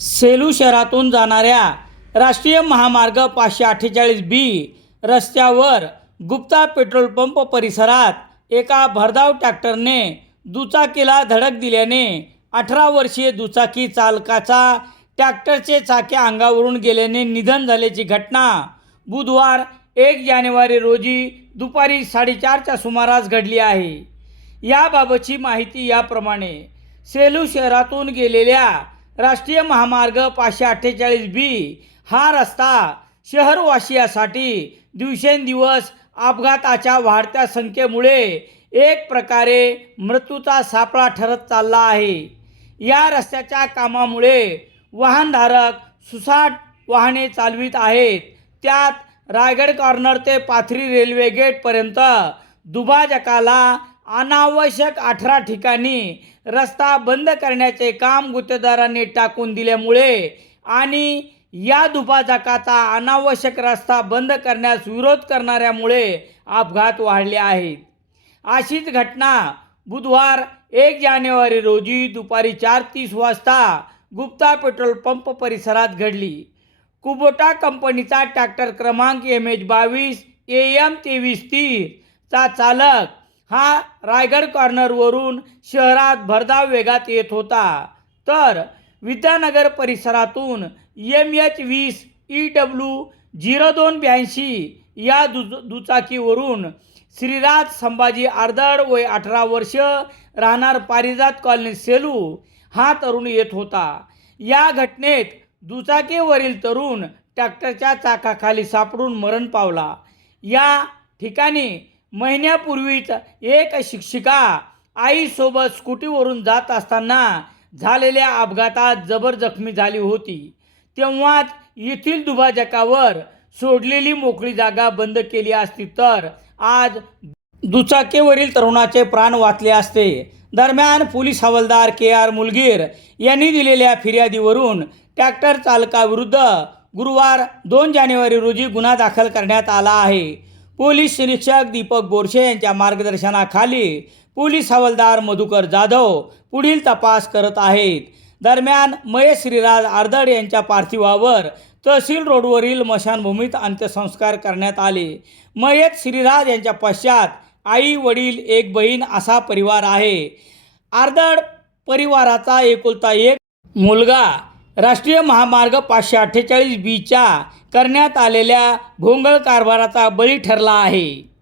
सेलू शहरातून जाणाऱ्या राष्ट्रीय महामार्ग पाचशे अठ्ठेचाळीस बी रस्त्यावर गुप्ता पेट्रोल पंप परिसरात एका भरधाव ट्रॅक्टरने दुचाकीला धडक दिल्याने अठरा वर्षीय दुचाकी चालकाचा ट्रॅक्टरचे चाके अंगावरून गेल्याने निधन झाल्याची घटना बुधवार एक जानेवारी रोजी दुपारी साडेचारच्या सुमारास घडली आहे. याबाबतची माहिती याप्रमाणे सेलू शहरातून गेलेल्या राष्ट्रीय महामार्ग पाचशे अठ्ठेचाळीस बी हा रस्ता शहरवासियासाठी दिवसेंदिवस अपघाताच्या वाढत्या संख्येमुळे एक प्रकारे मृत्यूचा सापळा ठरत चालला आहे. या रस्त्याच्या कामामुळे वाहनधारक सुसाट वाहने चालवित आहेत. त्यात रायगड कॉर्नर ते पाथरी रेल्वे गेटपर्यंत दुभाजकाला अनावश्यक अठरा ठिकाणी रस्ता बंद करण्याचे काम गुत्तेदारांनी टाकून दिल्यामुळे आणि या दुभाजकाचा अनावश्यक रस्ता बंद करण्यास विरोध करणाऱ्यामुळे अपघात वाढले आहेत. अशीच घटना बुधवार एक जानेवारी रोजी दुपारी चार तीस वाजता गुप्ता पेट्रोल पंप परिसरात घडली. कुबोटा कंपनीचा ट्रॅक्टर क्रमांक एम एच बावीस ए एम तेवीस तीसचा चालक हा रायगड कॉर्नरवरून शहरात भरधाव वेगात येत होता. तर विद्यानगर परिसरातून एम एच वीस ई डब्ल्यू झिरो दोन ब्याऐंशी या दु दुचाकीवरून श्रीराज संभाजी आर्दड वय अठरा वर्ष राहणार पारिजात कॉलनी सेलू हा तरुण येत होता. या घटनेत दुचाकीवरील तरुण ट्रॅक्टरच्या चाकाखाली सापडून मरण पावला. या ठिकाणी महिन्यापूर्वीच एक शिक्षिका आईसोबत स्कूटीवरून जात असताना झालेल्या अपघातात जबर जखमी झाली होती. तेव्हाच येथील दुभाजकावर सोडलेली मोकळी जागा बंद केली असती तर आज दुचाकीवरील तरुणाचे प्राण वाचले असते. दरम्यान पोलीस हवालदार के आर मुलगीर यांनी दिलेल्या फिर्यादीवरून ट्रॅक्टर चालकाविरुद्ध गुरुवार दोन जानेवारी रोजी गुन्हा दाखल करण्यात आला आहे. पोलीस निरीक्षक दीपक बोरशे यांच्या मार्गदर्शनाखाली पोलीस हवालदार मधुकर जाधव पुढील तपास करत आहेत. दरम्यान महेश श्रीराज आर्दड यांच्या पार्थिवावर तहसील रोडवरील मशानभूमीत अंत्यसंस्कार करण्यात आले. मयत श्रीराज यांच्या पश्चात आई वडील एक बहीण असा परिवार आहे. आर्दड परिवाराचा एकुलता एक मुलगा राष्ट्रीय महामार्ग पाचशे अठ्ठेचाळीस बीच्या करण्यात आलेल्या भोंगळ कारभाराचा बळी ठरला आहे.